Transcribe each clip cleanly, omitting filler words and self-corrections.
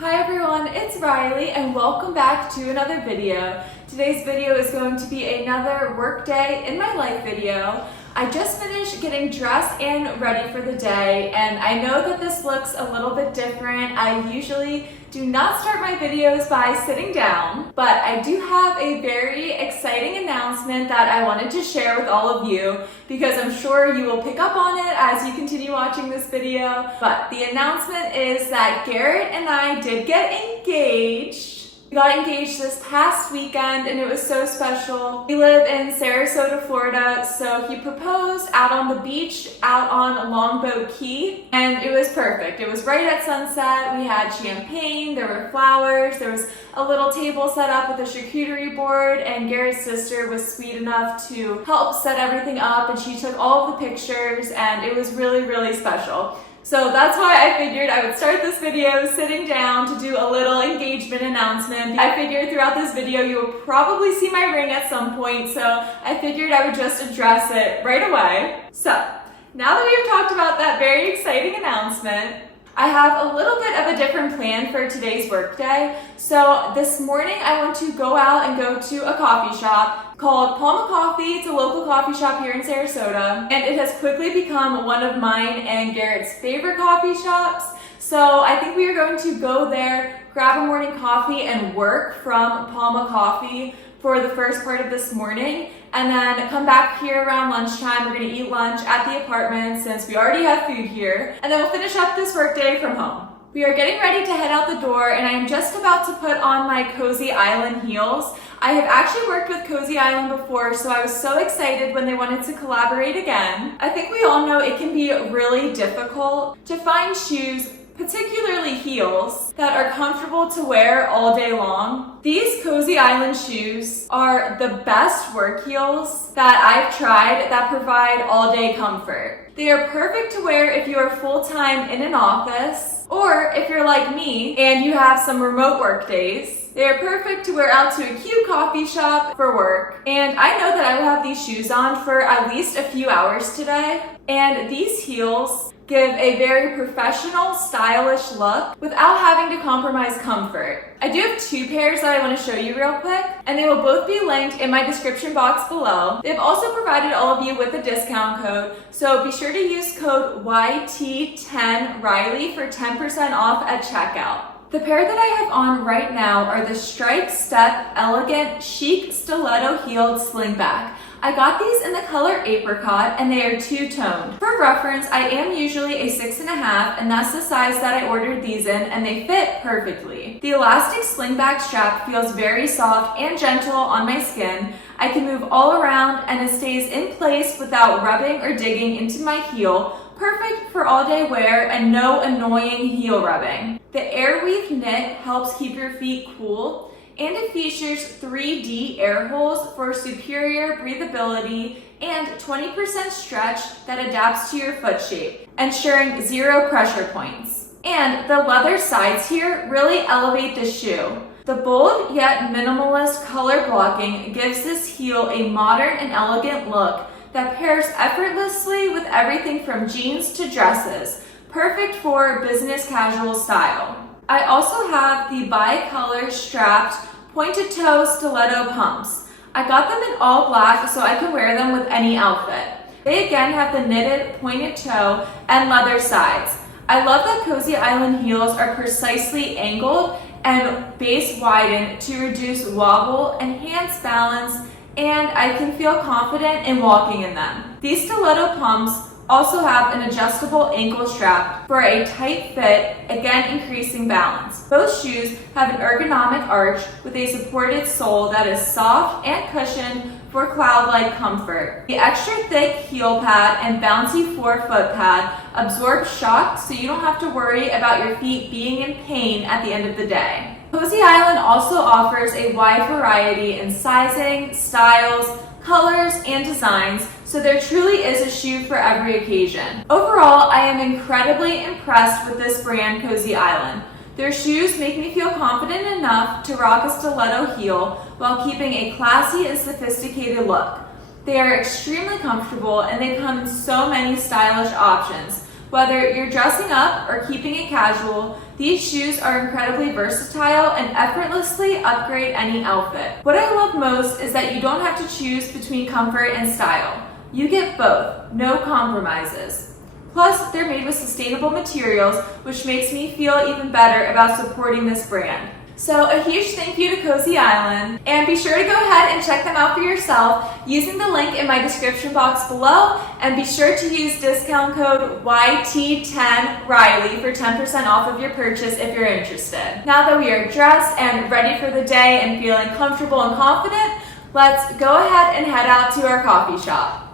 Hi everyone, it's Riley and welcome back to another video. Today's video is going to be another workday in my life video. I just finished getting dressed and ready for the day, and I know that this looks a little bit different. I usually do not start my videos by sitting down, but I do have a very exciting announcement that I wanted to share with all of you because I'm sure you will pick up on it as you continue watching this video. But the announcement is that Garrett and I did get engaged. We got engaged this past weekend and it was so special. We live in Sarasota, Florida, so he proposed out on the beach, out on Longboat Key, and it was perfect. It was right at sunset. We had champagne, there were flowers, there was a little table set up with a charcuterie board, and Garrett's sister was sweet enough to help set everything up, and she took all of the pictures, and it was really, really special. So that's why I figured I would start this video sitting down to do a little engagement announcement. I figured throughout this video you will probably see my ring at some point, so I figured I would just address it right away. So, now that we have talked about that very exciting announcement, I have a little bit of a different plan for today's workday. So this morning I want to go out and go to a coffee shop called Palma Coffee. It's a local coffee shop here in Sarasota, and it has quickly become one of mine and Garrett's favorite coffee shops. So I think we are going to go there, grab a morning coffee, and work from Palma Coffee for the first part of this morning, and then come back here around lunchtime. We're gonna eat lunch at the apartment since we already have food here, and then we'll finish up this workday from home. We are getting ready to head out the door, and I am just about to put on my Cosy Island heels. I have actually worked with Cosy Island before, so I was so excited when they wanted to collaborate again. I think we all know it can be really difficult to find shoes, particularly heels, that are comfortable to wear all day long. These Cosy Island shoes are the best work heels that I've tried that provide all day comfort. They are perfect to wear if you are full-time in an office, or if you're like me and you have some remote work days. They are perfect to wear out to a cute coffee shop for work. And I know that I will have these shoes on for at least a few hours today. And these heels give a very professional, stylish look without having to compromise comfort. I do have two pairs that I want to show you real quick, and they will both be linked in my description box below. They've also provided all of you with a discount code, so be sure to use code YT10RILEY for 10% off at checkout. The pair that I have on right now are the Striped Step Elegant Chic Stiletto Heeled Slingback. I got these in the color apricot, and they are two-toned. For reference, I am usually a 6.5, and that's the size that I ordered these in, and they fit perfectly. The elastic slingback strap feels very soft and gentle on my skin. I can move all around, and it stays in place without rubbing or digging into my heel. Perfect for all-day wear and no annoying heel rubbing. The airweave knit helps keep your feet cool, and it features 3D air holes for superior breathability and 20% stretch that adapts to your foot shape, ensuring 0 pressure points. And the leather sides here really elevate the shoe. The bold yet minimalist color blocking gives this heel a modern and elegant look that pairs effortlessly with everything from jeans to dresses, perfect for business casual style. I also have the bi-color strapped pointed toe stiletto pumps. I got them in all black so I can wear them with any outfit. They again have the knitted pointed toe and leather sides. I love that Cosy Island heels are precisely angled and base widened to reduce wobble, enhance balance, and I can feel confident in walking in them. These stiletto pumps also have an adjustable ankle strap for a tight fit, again increasing balance. Both shoes have an ergonomic arch with a supported sole that is soft and cushioned for cloud-like comfort. The extra thick heel pad and bouncy forefoot pad absorb shock so you don't have to worry about your feet being in pain at the end of the day. Cosy Island also offers a wide variety in sizing, styles, colors, and designs, so there truly is a shoe for every occasion. Overall, I am incredibly impressed with this brand, Cosy Island. Their shoes make me feel confident enough to rock a stiletto heel while keeping a classy and sophisticated look. They are extremely comfortable, and they come in so many stylish options, Whether you're dressing up or keeping it casual, these shoes are incredibly versatile and effortlessly upgrade any outfit. What I love most is that you don't have to choose between comfort and style. You get both, no compromises. Plus, they're made with sustainable materials, which makes me feel even better about supporting this brand. So a huge thank you to Cosy Island, and be sure to go ahead and check them out for yourself using the link in my description box below, and be sure to use discount code YT10RYLEY for 10% off of your purchase if you're interested. Now that we are dressed and ready for the day and feeling comfortable and confident, let's go ahead and head out to our coffee shop.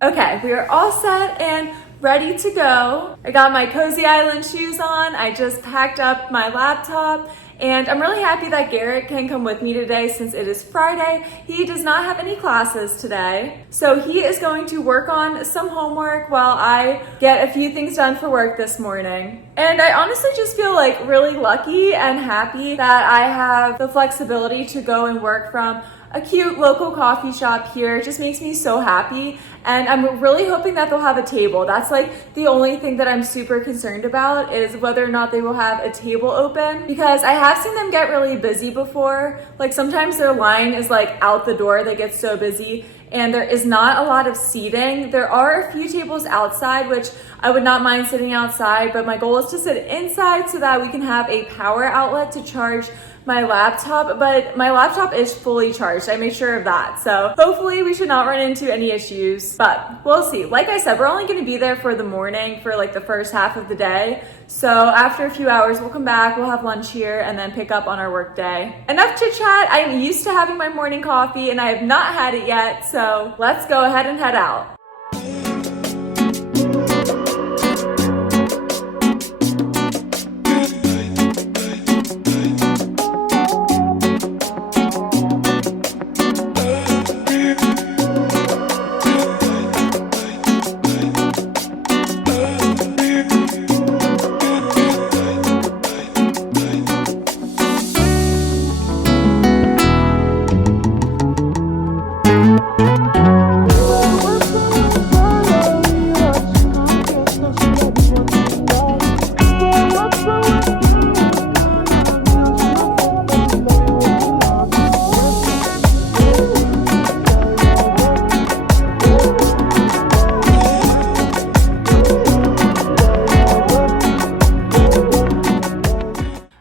Okay, we are all set and ready to go. I got my Cosy Island shoes on. I just packed up my laptop, and I'm really happy that Garrett can come with me today since it is Friday. He does not have any classes today, so he is going to work on some homework while I get a few things done for work this morning. And I honestly just feel like really lucky and happy that I have the flexibility to go and work from a cute local coffee shop here. It just makes me so happy, and I'm really hoping that they'll have a table. That's like the only thing that I'm super concerned about, is whether or not they will have a table open, because I have seen them get really busy before. Like sometimes their line is like out the door, they get so busy, and there is not a lot of seating. There are a few tables outside, which I would not mind sitting outside, but my goal is to sit inside so that we can have a power outlet to charge my laptop, but my laptop is fully charged. I made sure of that. So hopefully we should not run into any issues, but we'll see. Like I said, we're only gonna be there for the morning for like the first half of the day. So after a few hours, we'll come back, we'll have lunch here, and then pick up on our work day. Enough chit chat. I'm used to having my morning coffee and I have not had it yet. So let's go ahead and head out.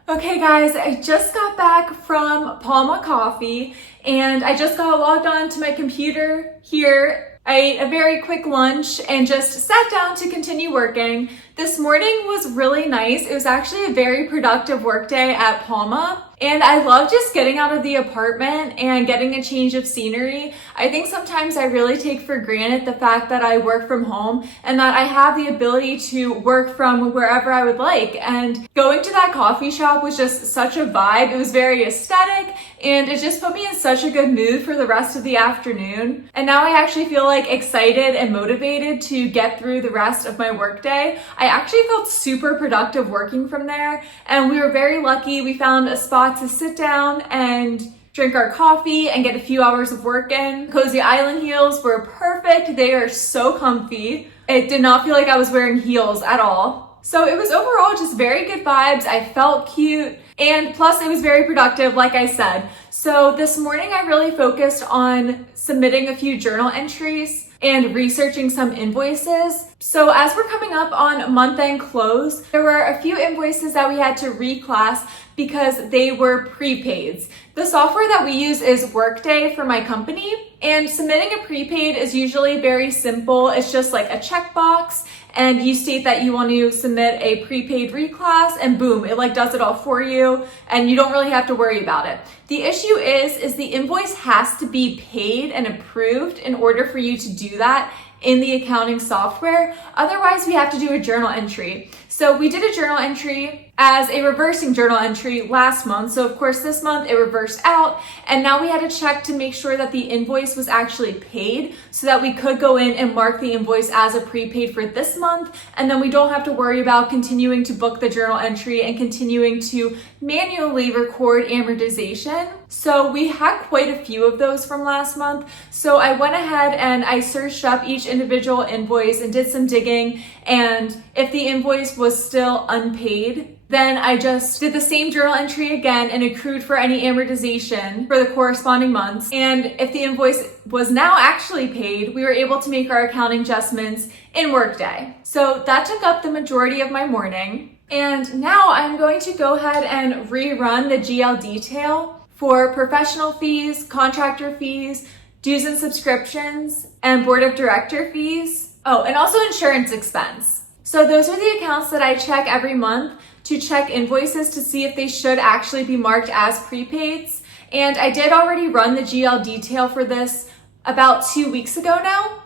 Okay guys, I just got back from Palma Coffee and I just got logged on to my computer here. I ate a very quick lunch and just sat down to continue working. This morning was really nice. It was actually a very productive work day at Palma. And I love just getting out of the apartment and getting a change of scenery. I think sometimes I really take for granted the fact that I work from home and that I have the ability to work from wherever I would like. And going to that coffee shop was just such a vibe. It was very aesthetic and it just put me in such a good mood for the rest of the afternoon. And now I actually feel like excited and motivated to get through the rest of my workday. I actually felt super productive working from there, and we were very lucky. We found a spot to sit down and drink our coffee and get a few hours of work in. Cosy Island heels were perfect. They are so comfy. It did not feel like I was wearing heels at all. So it was overall just very good vibes. I felt cute, and plus it was very productive, like I said. So this morning I really focused on submitting a few journal entries and researching some invoices. So as we're coming up on month-end close, there were a few invoices that we had to reclass because they were prepaids. The software that we use is Workday for my company, and submitting a prepaid is usually very simple. It's just like a checkbox, and you state that you want to submit a prepaid reclass, and boom, it like does it all for you, and you don't really have to worry about it. The issue is the invoice has to be paid and approved in order for you to do that in the accounting software. Otherwise, we have to do a journal entry. So we did a journal entry as a reversing journal entry last month. So of course this month it reversed out, and now we had to check to make sure that the invoice was actually paid so that we could go in and mark the invoice as a prepaid for this month. And then we don't have to worry about continuing to book the journal entry and continuing to manually record amortization. So we had quite a few of those from last month. So I went ahead and I searched up each individual invoice and did some digging. And if the invoice was still unpaid, then I just did the same journal entry again and accrued for any amortization for the corresponding months. And if the invoice was now actually paid, we were able to make our accounting adjustments in Workday. So that took up the majority of my morning. And now I'm going to go ahead and rerun the GL detail for professional fees, contractor fees, dues and subscriptions, and board of director fees. Oh, and also insurance expense. So those are the accounts that I check every month to check invoices to see if they should actually be marked as prepaids. And I did already run the GL detail for this about 2 weeks ago now.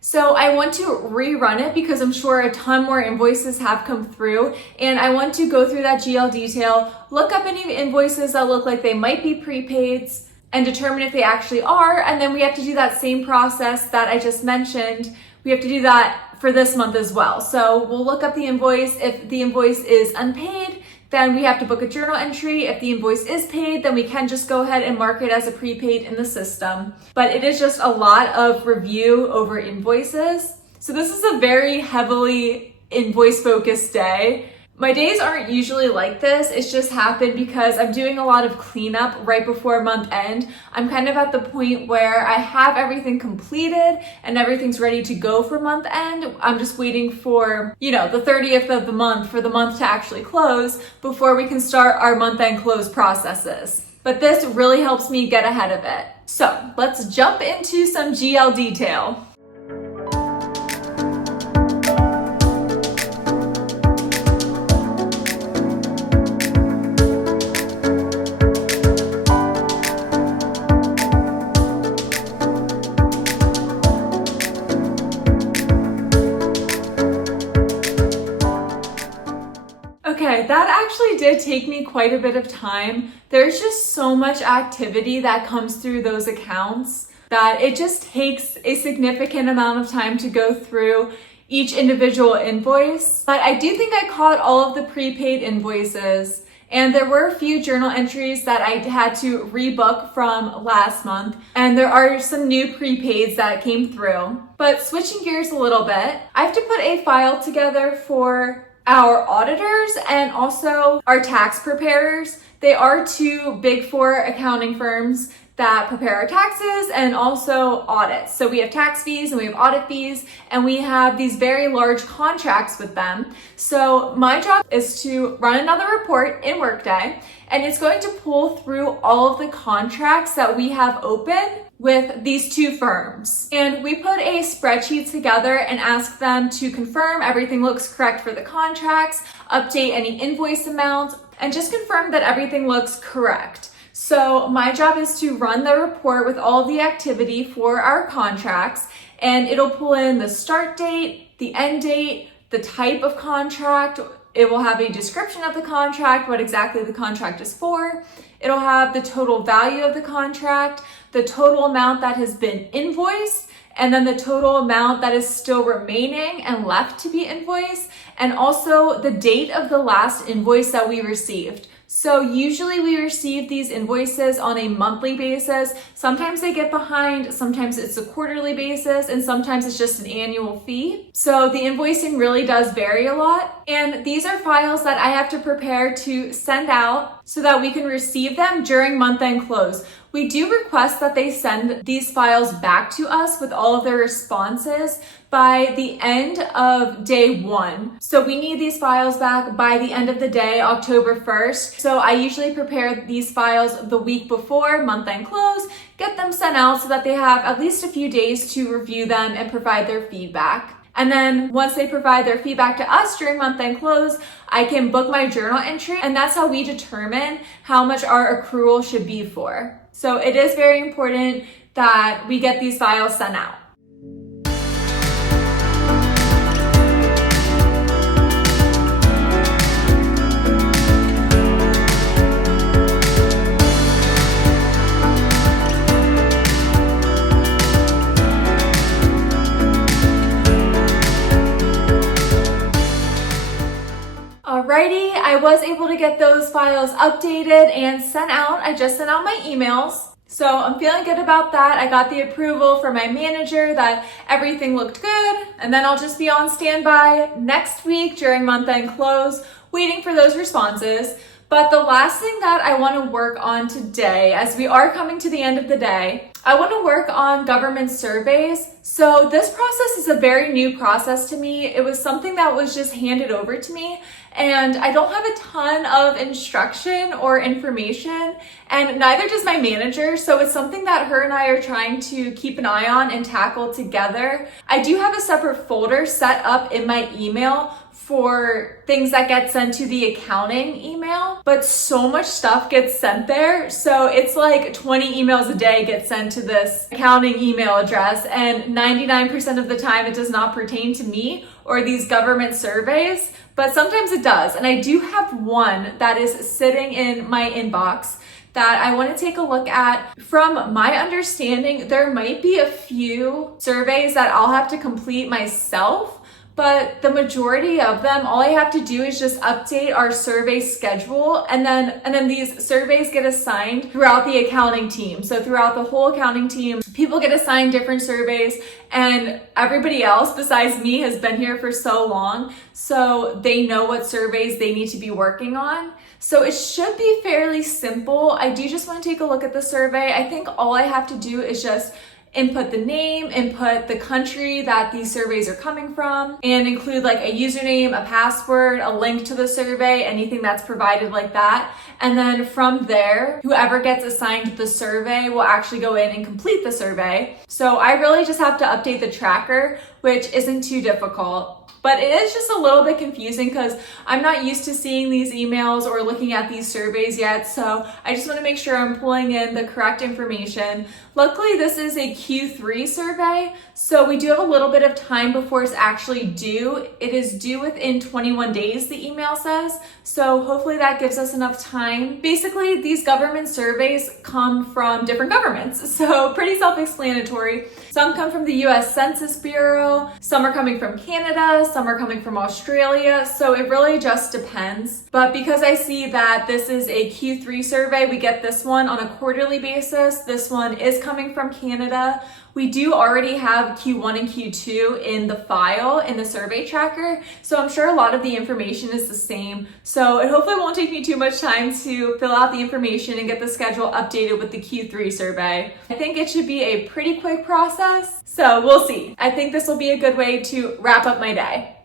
So I want to rerun it because I'm sure a ton more invoices have come through, and I want to go through that GL detail, look up any invoices that look like they might be prepaids and determine if they actually are. And then we have to do that same process that I just mentioned. We have to do that for this month as well. So we'll look up the invoice. If the invoice is unpaid, then we have to book a journal entry. If the invoice is paid, then we can just go ahead and mark it as a prepaid in the system. But it is just a lot of review over invoices. So this is a very heavily invoice-focused day. My days aren't usually like this. It's just happened because I'm doing a lot of cleanup right before month end. I'm kind of at the point where I have everything completed and everything's ready to go for month end. I'm just waiting for, the 30th of the month for the month to actually close before we can start our month end close processes. But this really helps me get ahead of it. So let's jump into some GL detail. Okay, that actually did take me quite a bit of time. There's just so much activity that comes through those accounts that it just takes a significant amount of time to go through each individual invoice. But I do think I caught all of the prepaid invoices, and there were a few journal entries that I had to rebook from last month, and there are some new prepaids that came through. But switching gears a little bit, I have to put a file together for our auditors and also our tax preparers. They are two Big Four accounting firms that prepare our taxes and also audits. So we have tax fees and we have audit fees, and we have these very large contracts with them. So my job is to run another report in Workday, and it's going to pull through all of the contracts that we have open with these two firms. And we put a spreadsheet together and ask them to confirm everything looks correct for the contracts, update any invoice amounts, and just confirm that everything looks correct. So my job is to run the report with all of the activity for our contracts, and it'll pull in the start date, the end date, the type of contract. It will have a description of the contract, what exactly the contract is for. It'll have the total value of the contract, the total amount that has been invoiced, and then the total amount that is still remaining and left to be invoiced, and also the date of the last invoice that we received. So usually we receive these invoices on a monthly basis. Sometimes they get behind, sometimes it's a quarterly basis, and sometimes it's just an annual fee. So the invoicing really does vary a lot. And these are files that I have to prepare to send out so that we can receive them during month-end close. We do request that they send these files back to us with all of their responses by the end of day 1. So we need these files back by the end of the day, October 1st. So I usually prepare these files the week before month-end close, get them sent out so that they have at least a few days to review them and provide their feedback. And then once they provide their feedback to us during month-end close, I can book my journal entry, and that's how we determine how much our accrual should be for. So it is very important that we get these files sent out. was able to get those files updated and sent out. I just sent out my emails. So I'm feeling good about that. I got the approval from my manager that everything looked good. And then I'll just be on standby next week during month-end close, waiting for those responses. But the last thing that I want to work on today, as we are coming to the end of the day, I want to work on government surveys. So this process is a very new process to me. It was something that was just handed over to me, and I don't have a ton of instruction or information, and neither does my manager. So it's something that her and I are trying to keep an eye on and tackle together. I do have a separate folder set up in my email for things that get sent to the accounting email, but so much stuff gets sent there. So it's like 20 emails a day get sent to this accounting email address, and 99% of the time it does not pertain to me or these government surveys, but sometimes it does. And I do have one that is sitting in my inbox that I want to take a look at. From my understanding, there might be a few surveys that I'll have to complete myself, but the majority of them, all I have to do is just update our survey schedule, and then these surveys get assigned throughout the accounting team. So throughout the whole accounting team, people get assigned different surveys, and everybody else besides me has been here for so long, so they know what surveys they need to be working on. So it should be fairly simple. I do just want to take a look at the survey. I think all I have to do is just input the name, input the country that these surveys are coming from, and include like a username, a password, a link to the survey, anything that's provided like that. And then from there, whoever gets assigned the survey will actually go in and complete the survey. So I really just have to update the tracker, which isn't too difficult. But it is just a little bit confusing because I'm not used to seeing these emails or looking at these surveys yet. So I just want to make sure I'm pulling in the correct information. Luckily, this is a Q3 survey, so we do have a little bit of time before it's actually due. It is due within 21 days, the email says. So hopefully that gives us enough time. Basically, these government surveys come from different governments, so pretty self-explanatory. Some come from the US Census Bureau, some are coming from Canada, some are coming from Australia, so it really just depends. But because I see that this is a Q3 survey, we get this one on a quarterly basis. This one is coming from Canada. We do already have Q1 and Q2 in the file, in the survey tracker, so I'm sure a lot of the information is the same. So it hopefully won't take me too much time to fill out the information and get the schedule updated with the Q3 survey. I think it should be a pretty quick process, so we'll see. I think this will be a good way to wrap up my day.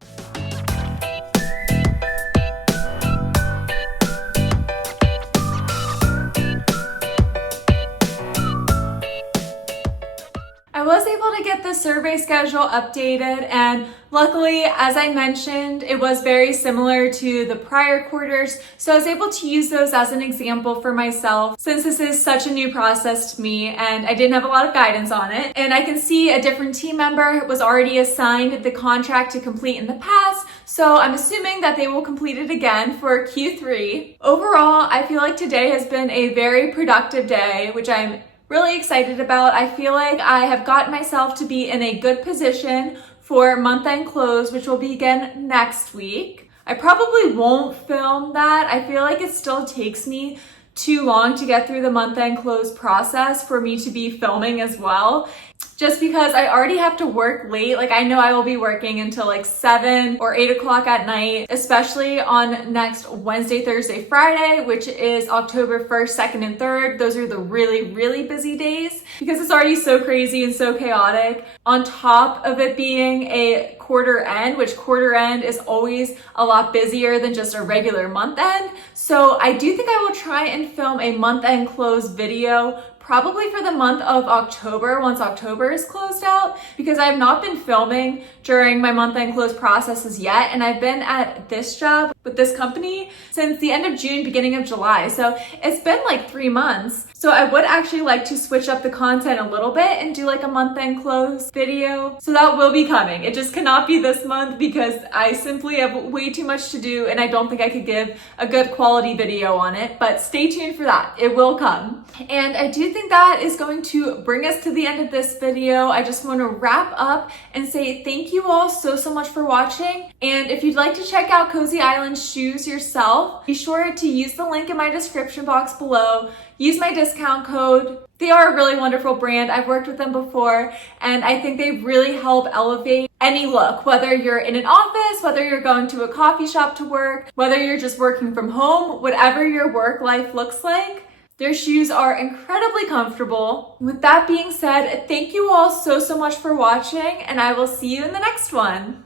I was able to get the survey schedule updated, and luckily, as I mentioned, it was very similar to the prior quarters, so I was able to use those as an example for myself since this is such a new process to me and I didn't have a lot of guidance on it. And I can see a different team member was already assigned the contract to complete in the past, so I'm assuming that they will complete it again for Q3. Overall, I feel like today has been a very productive day, which I'm really excited about. I feel like I have gotten myself to be in a good position for month-end close, which will begin next week. I probably won't film that. I feel like it still takes me too long to get through the month-end close process for me to be filming as well. Just because I already have to work late. Like, I know I will be working until like 7 or 8 o'clock at night, especially on next Wednesday, Thursday, Friday, which is October 1st, 2nd, and 3rd. Those are the really, really busy days because it's already so crazy and so chaotic. On top of it being a quarter end, which quarter end is always a lot busier than just a regular month end. So I do think I will try and film a month end close video probably for the month of October, once October is closed out, because I have not been filming during my month-end close processes yet, and I've been at this job with this company since the end of June, beginning of July, so it's been like 3 months. So I would actually like to switch up the content a little bit and do like a month-end close video, so that will be coming. It just cannot be this month because I simply have way too much to do, and I don't think I could give a good quality video on it, but stay tuned for that. It will come. And I do think think that is going to bring us to the end of this video. I just want to wrap up and say thank you all so much for watching. And if you'd like to check out Cozy Island shoes yourself, be sure to use the link in my description box below. Use my discount code. They are a really wonderful brand. I've worked with them before, and I think they really help elevate any look, whether you're in an office, whether you're going to a coffee shop to work, whether you're just working from home, whatever your work life looks like. Their shoes are incredibly comfortable. With that being said, thank you all so much for watching, and I will see you in the next one.